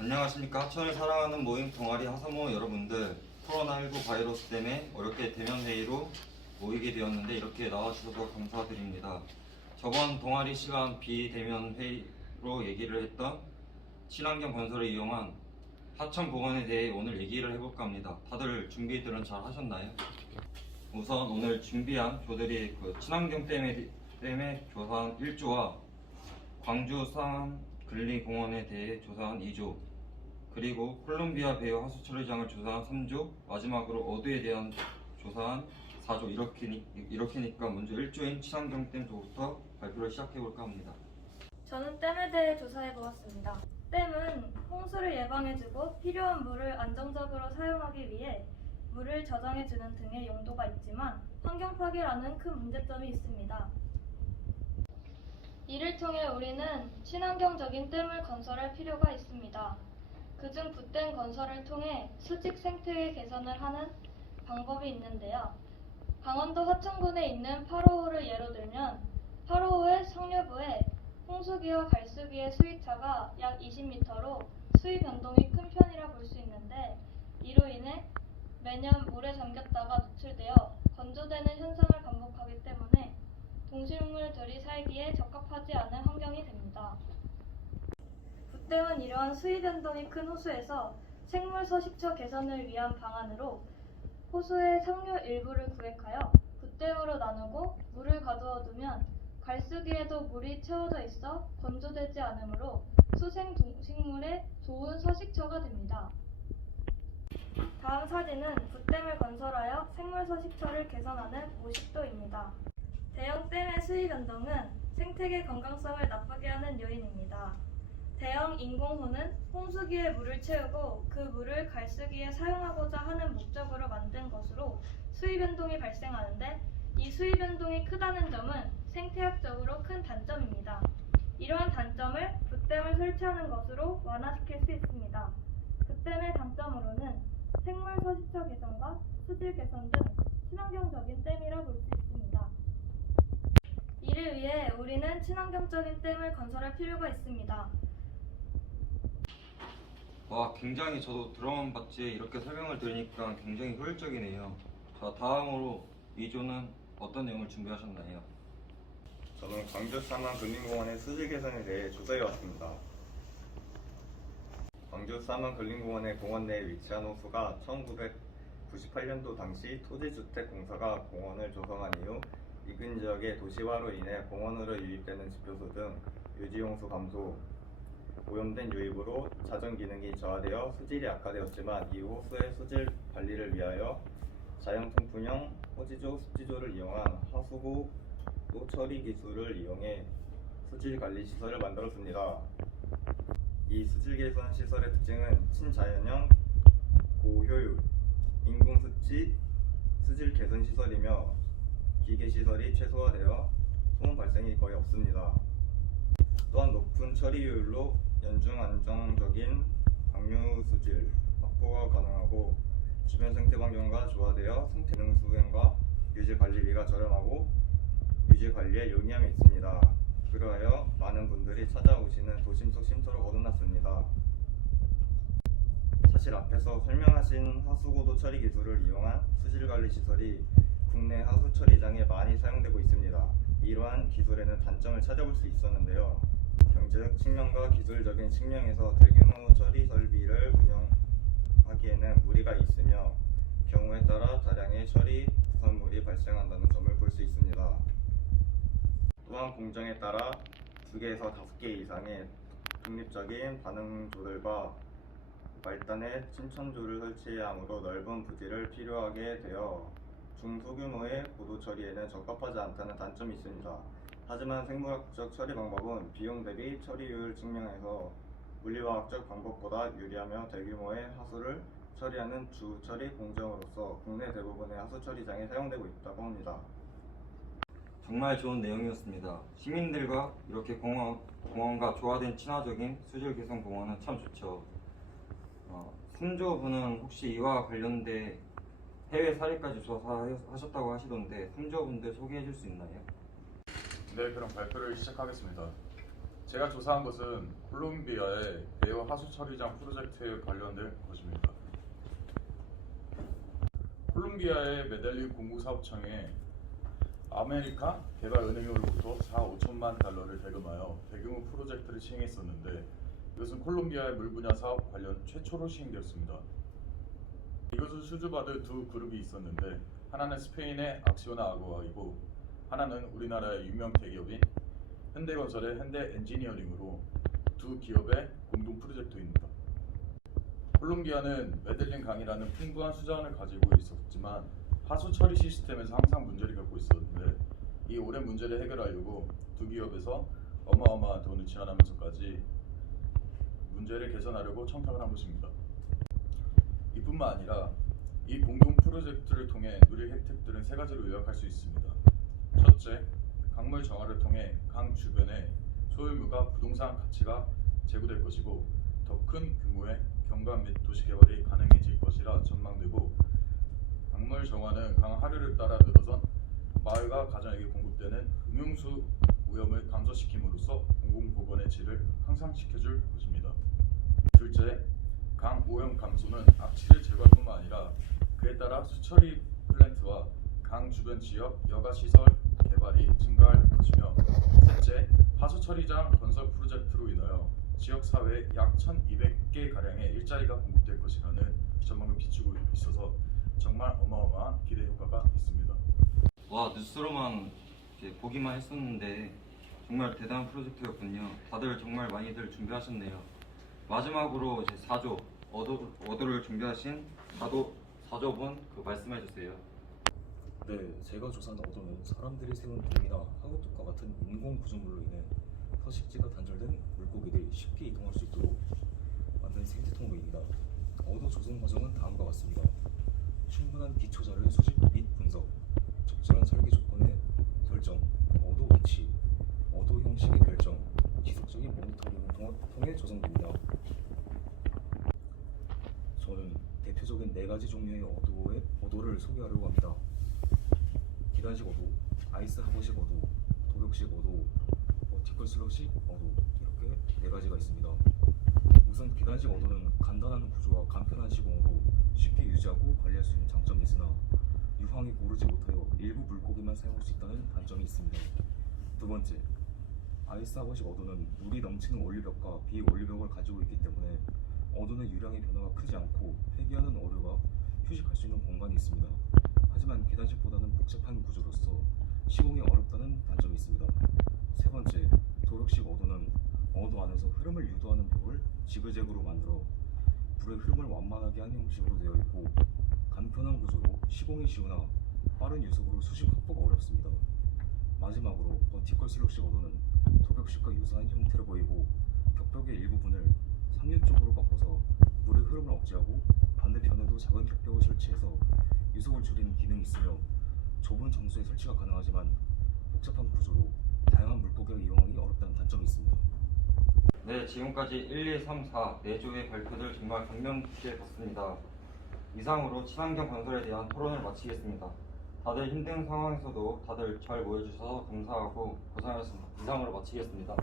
안녕하십니까. 하천을 사랑하는 모임 동아리 하사모 여러분들, 코로나19 바이러스 때문에 어렵게 대면 회의로 모이게 되었는데 이렇게 나와주셔서 감사드립니다. 저번 동아리 시간 비대면 회의로 얘기를 했던 친환경 건설을 이용한 하천 보건에 대해 오늘 얘기를 해볼까 합니다. 다들 준비들은 잘 하셨나요? 우선 오늘 준비한 조들이 친환경 댐에 조사한 1조와 광주 산 근린공원에 대해 조사한 2조, 그리고 콜롬비아 배후 하수처리장을 조사한 3조, 마지막으로 어도에 대한 조사한 4조. 이렇게니까 먼저 1조인 친환경 댐 조부터 발표를 시작해볼까 합니다. 저는 댐에 대해 조사해보았습니다. 댐은 홍수를 예방해주고 필요한 물을 안정적으로 사용하기 위해 물을 저장해주는 등의 용도가 있지만 환경 파괴라는 큰 문제점이 있습니다. 이를 통해 우리는 친환경적인 댐을 건설할 필요가 있습니다. 그중 붓댐 건설을 통해 수직 생태계 개선을 하는 방법이 있는데요. 강원도 화천군에 있는 8호호를 예로 들면 8호호의 상류부에 홍수기와 갈수기의 수위차가 약 20m로 수위 변동이 큰 편이라 볼 수 있는데, 이로 인해 매년 물에 잠겼다가 노출되어 건조되는 현상을 반복하기 때문에 동식물들이 살기에 적합하지 않은 환경이 됩니다. 붓댐은 이러한 수위 변동이 큰 호수에서 생물 서식처 개선을 위한 방안으로 호수의 상류 일부를 구획하여 붓댐으로 나누고 물을 가두어 두면 갈수기에도 물이 채워져 있어 건조되지 않으므로 수생 동식물의 좋은 서식처가 됩니다. 다음 사진은 붓댐을 건설하여 생물 서식처를 개선하는 모식도입니다. 대형 댐의 수위 변동은 생태계 건강성을 나쁘게 하는 요인입니다. 대형 인공호는 홍수기에 물을 채우고 그 물을 갈수기에 사용하고자 하는 목적으로 만든 것으로 수위 변동이 발생하는데, 이 수위 변동이 크다는 점은 생태학적으로 큰 단점입니다. 이러한 단점을 붓댐을 설치하는 것으로 완화시킬 수 있습니다. 붓댐의 장점으로는 생물 서식처 개선과 수질 개선 등 친환경적인 댐이라 볼 수 있습니다. 이를 위해 우리는 친환경적인 댐을 건설할 필요가 있습니다. 와, 굉장히 저도 들어만 봤지 이렇게 설명을 들으니까 굉장히 효율적이네요. 자, 다음으로 2조는 어떤 내용을 준비하셨나요? 저는 광주 사만 근린공원의 수질 개선에 대해 조사해 왔습니다. 광주 사만 근린공원의 공원 내에 위치한 호수가 1998년도 당시 토지주택공사가 공원을 조성한 이후 인근 지역의 도시화로 인해 공원으로 유입되는 지표수 등 유지용수 감소, 오염된 유입으로 자전 기능이 저하되어 수질이 악화되었지만, 이 호수의 수질 관리를 위하여 자연 통풍형 호지조, 습지조를 이용한 하수구 또 처리 기술을 이용해 수질 관리 시설을 만들었습니다. 이 수질 개선 시설의 특징은 친자연형, 고효율, 인공습지 수질 개선 시설이며 기계 시설이 최소화되어 소음 발생이 거의 없습니다. 또한 높은 처리율로 연중 안정적인 방류 수질 확보가 가능하고 주변 생태 환경과 조화되어 생태 기능 수행과 유지 관리비가 저렴하고 유지 관리에 용이함이 있습니다. 그러하여 많은 분들이 찾아오시는 도심 속 쉼터로 거듭났습니다. 사실 앞에서 설명하신 하수고도 처리 기술을 이용한 수질 관리 시설이 국내 하수 처리장에 많이 사용되고 있습니다. 이러한 기술에는 단점을 찾아볼 수 있었는데요. 경제적 측면과 기술적인 측면에서 대규모 처리 설비를 운영하기에는 무리가 있으며 경우에 따라 다량의 처리 부산물이 발생한다는 점을 볼 수 있습니다. 또한 공정에 따라 2개에서 5개 이상의 독립적인 반응조들과 말단의 침천조를 설치해야 하므로 넓은 부지를 필요하게 되어 중소규모의 고도 처리에는 적합하지 않다는 단점이 있습니다. 하지만 생물학적 처리 방법은 비용 대비 처리율 측면에서 물리화학적 방법보다 유리하며 대규모의 하수를 처리하는 주 처리 공정으로서 국내 대부분의 하수 처리장에 사용되고 있다고 합니다. 정말 좋은 내용이었습니다. 시민들과 이렇게 공원과 조화된 친화적인 수질 개선 공원은 참 좋죠. 3조 분은 혹시 이와 관련돼 해외 사례까지 조사하셨다고 하시던데 3조 분들 소개해 줄 수 있나요? 네, 그럼 발표를 시작하겠습니다. 제가 조사한 것은 콜롬비아의 배후 하수 처리장 프로젝트에 관련된 것입니다. 콜롬비아의 메델린 공구사업청에 아메리카 개발은행으로부터 4억 5천만 달러를 대금하여 대규모 프로젝트를 시행했었는데 이것은 콜롬비아의 물 분야 사업 관련 최초로 시행되었습니다. 이것을 수주받을 두 그룹이 있었는데 하나는 스페인의 악시오나 아고아이고 하나는 우리나라의 유명 대기업인 현대건설의 현대엔지니어링으로 두 기업의 공동 프로젝트입니다. 콜롬비아는 메델린 강이라는 풍부한 수자원을 가지고 있었지만 하수 처리 시스템에서 항상 문제를 겪고 있었는데 이 오랜 문제를 해결하려고 두 기업에서 어마어마한 돈을 지원하면서까지 문제를 개선하려고 청탁을 한 것입니다. 이뿐만 아니라 이 공동 프로젝트를 통해 누릴 혜택들은 세 가지로 요약할 수 있습니다. 첫째, 강물 정화를 통해 강 주변의 소유물과 부동산 가치가 제고될 것이고 더 큰 규모의 경관 및 도시 개발이 가능해질 것이라 전망되고 강물 정화는 강 하류를 따라 늘어선 마을과 가정에게 공급되는 음용수 오염을 감소시킴으로써 공공보건의 질을 향상시켜줄 것입니다. 둘째, 강 오염 감소는 악취를 제거할 뿐만 아니라 그에 따라 수처리 플랜트와 강 주변 지역 여가 시설 개발이 증가할 것이며 셋째, 하수처리장 건설 프로젝트로 인하여 지역 사회에 약 1,200개 가량의 일자리가 공급될 것이라는 전망을 비추고 있어서 정말 어마어마한 기대 효과가 있습니다. 와, 뉴스로만 이렇게 보기만 했었는데 정말 대단한 프로젝트였군요. 다들 정말 많이들 준비하셨네요. 마지막으로 이제 4조 어도를 준비하신 4조분 말씀해 주세요. 네, 제가 조사한 어도는 사람들이 세운 댐이나 하구뚝과 같은 인공 구조물로 인해 서식지가 단절된 물고기들이 쉽게 이동할 수 있도록 만든 생태 통로입니다. 어도 조성 과정은 다음과 같습니다. 충분한 기초 자료의 수집 및 분석, 적절한 설계 조건의 설정, 어도 위치, 어도 형식의 결정, 지속적인 모니터링을 통해 조성됩니다. 저는 대표적인 4가지 종류의 어도를 소개하려고 합니다. 계단식 어도, 아이스 하버식 어도, 도벽식 어도, 버티컬 슬러식 어도 이렇게 4가지가 있습니다. 우선 계단식 어도는 간단한 구조와 간편한 시공으로 쉽게 유지하고 관리할 수 있는 장점이 있으나 유황이 고르지 못하여 일부 물고기만 사용할 수 있다는 단점이 있습니다. 두 번째, 아이스 하버식 어도는 물이 넘치는 원리벽과 비원리벽을 가지고 있기 때문에 어도는 유량의 변화가 크지 않고 회귀하는 어류가 휴식할 수 있는 공간이 있습니다. 하지만 계단식보다는 복잡한 구조로서 시공이 어렵다는 단점이 있습니다. 세 번째, 도벽식 어도는 어도 안에서 흐름을 유도하는 벽을 지그재그로 만들어 물의 흐름을 완만하게 한 형식으로 되어 있고 간편한 구조로 시공이 쉬우나 빠른 유속으로 수심 확보가 어렵습니다. 마지막으로 버티컬 슬럭식 어도는 도벽식과 유사한 형태를 보이고 격벽의 일부분을 상류 쪽으로 바꿔서 물의 흐름을 억제하고 반대편에도 작은 격벽을 설치해서 유속을 줄이는 기능이 있으며 좁은 장소에 설치가 가능하지만 복잡한 구조로 다양한 물고기가 이용하기 어렵다는 단점이 있습니다. 네, 지금까지 1, 2, 3, 4 4조의 발표들 정말 감명 깊게 봤습니다. 이상으로 친환경 건설에 대한 토론을 마치겠습니다. 다들 힘든 상황에서도 다들 잘 모여주셔서 감사하고 고생하셨습니다. 이상으로 마치겠습니다.